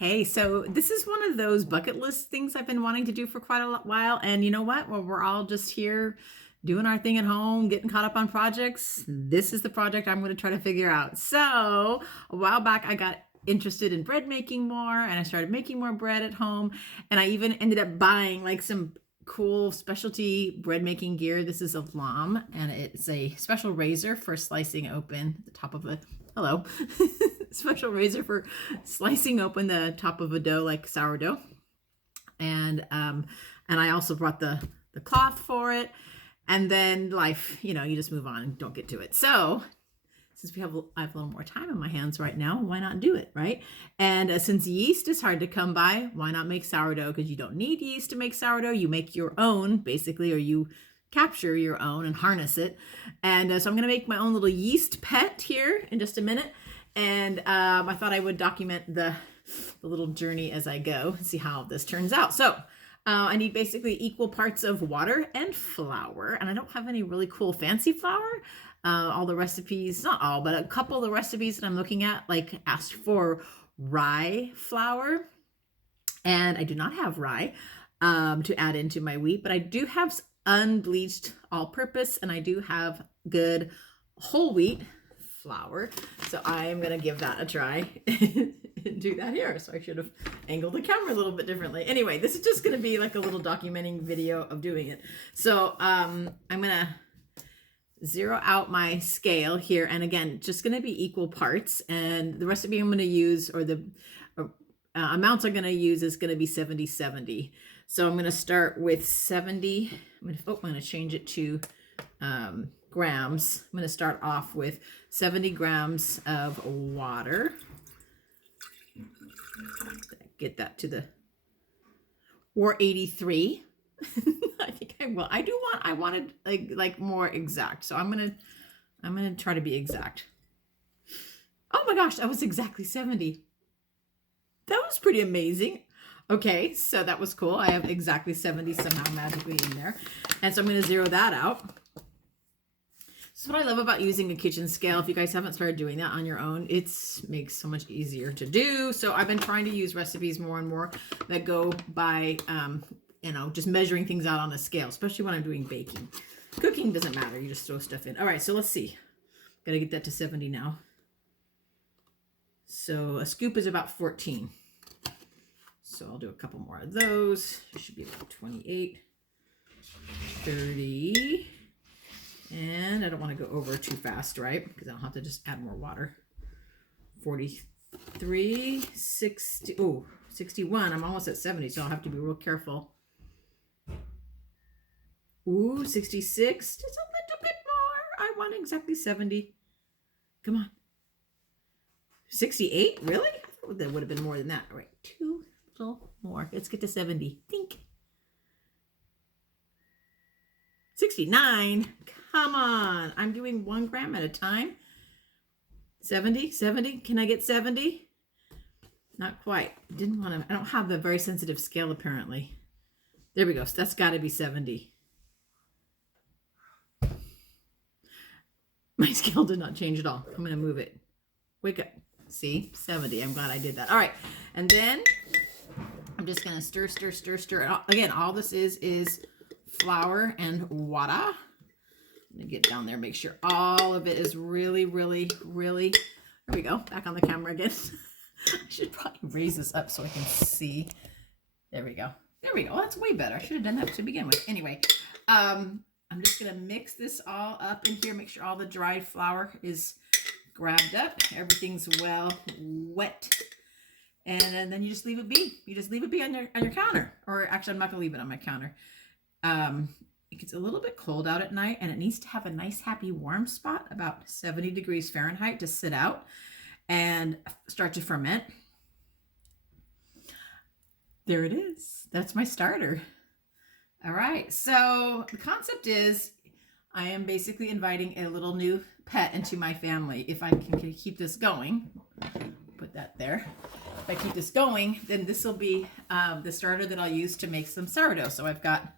Hey, so this is one of those bucket list things I've been wanting to do for quite a while. And you know what? Well, we're all just here doing our thing at home, getting caught up on projects. This is the project I'm going to try to figure out. So a while back, I got interested in bread making more and I started making more bread at home. And I even ended up buying like some cool specialty bread making gear. This is a lam and it's a special razor for slicing open the top of a hello special razor for slicing open the top of a dough like sourdough. And I also brought the cloth for it. And then life, you just move on and don't get to it. So since I have a little more time on my hands right now, why not do it, right? And since yeast is hard to come by, why not make sourdough? Because you don't need yeast to make sourdough. You make your own, basically, or you capture your own and harness it. And so I'm going to make my own little yeast pet here in just a minute. And I thought I would document the little journey as I go and see how this turns out. So I need basically equal parts of water and flour. And I don't have any really cool fancy flour. All the recipes, not all, but a couple of the recipes that I'm looking at, like asked for rye flour. And I do not have rye to add into my wheat, but I do have unbleached all-purpose, and I do have good whole wheat flour. So I'm going to give that a try and do that here. So I should have angled the camera a little bit differently. Anyway, this is just going to be like a little documenting video of doing it. So I'm going to zero out my scale here. And again, just going to be equal parts. And the recipe I'm going to use, or the amounts I'm going to use, is going to be 70-70. So I'm going to start with 70. I'm going to change it to grams. I'm going to start off with 70 grams of water. Get that to the, or 83. I think I will. I wanted like more exact. So I'm gonna try to be exact. Oh my gosh, that was exactly 70. That was pretty amazing. Okay, so that was cool. I have exactly 70 somehow magically in there. And so I'm going to zero that out. This is what I love about using a kitchen scale. If you guys haven't started doing that on your own, it makes so much easier to do. So I've been trying to use recipes more and more that go by, just measuring things out on a scale, especially when I'm doing baking. Cooking doesn't matter. You just throw stuff in. All right, so let's see. Got to get that to 70 now. So a scoop is about 14. So I'll do a couple more of those. It should be about 28, 30. And I don't want to go over too fast, right? Because I'll have to just add more water. 43, 60, 61. I'm almost at 70, so I'll have to be real careful. Ooh, 66. Just a little bit more. I want exactly 70. Come on. 68? Really? I thought that would have been more than that. All right, two little more. Let's get to 70. Think. 69. Come on. I'm doing 1 gram at a time. 70. Can I get 70? Not quite. Didn't want to. I don't have a very sensitive scale apparently. There we go. So that's got to be 70. My scale did not change at all. I'm going to move it. Wake up. See? 70. I'm glad I did that. All right. And then I'm just going to stir. Again, all this is flour and water. I'm going to get down there, make sure all of it is really, there we go. Back on the camera again. I should probably raise this up so I can see. There we go. That's way better. I should have done that to begin with. Anyway, I'm just going to mix this all up in here. Make sure all the dried flour is grabbed up. Everything's well wet. And then you just leave it be. You just leave it be on your counter. Or actually, I'm not going to leave it on my counter. It gets a little bit cold out at night, and it needs to have a nice, happy, warm spot, about 70 degrees Fahrenheit, to sit out and start to ferment. There it is. That's my starter. All right. So the concept is I am basically inviting a little new pet into my family. If I can keep this going, put that there. If I keep this going, then this will be the starter that I'll use to make some sourdough. So I've got,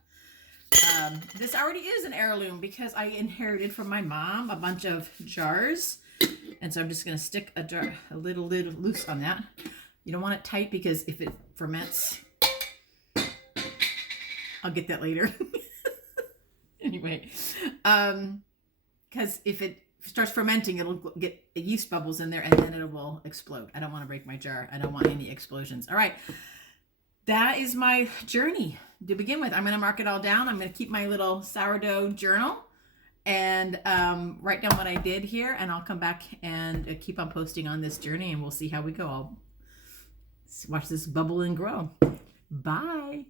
this already is an heirloom because I inherited from my mom a bunch of jars. And so I'm just going to stick a little lid loose on that. You don't want it tight because if it ferments, I'll get that later. Anyway, because if it starts fermenting, it'll get yeast bubbles in there and then it will explode. I don't want to break my jar. I don't want any explosions. All right. That is my journey to begin with. I'm going to mark it all down. I'm going to keep my little sourdough journal and write down what I did here. And I'll come back and keep on posting on this journey and we'll see how we go. I'll watch this bubble and grow. Bye.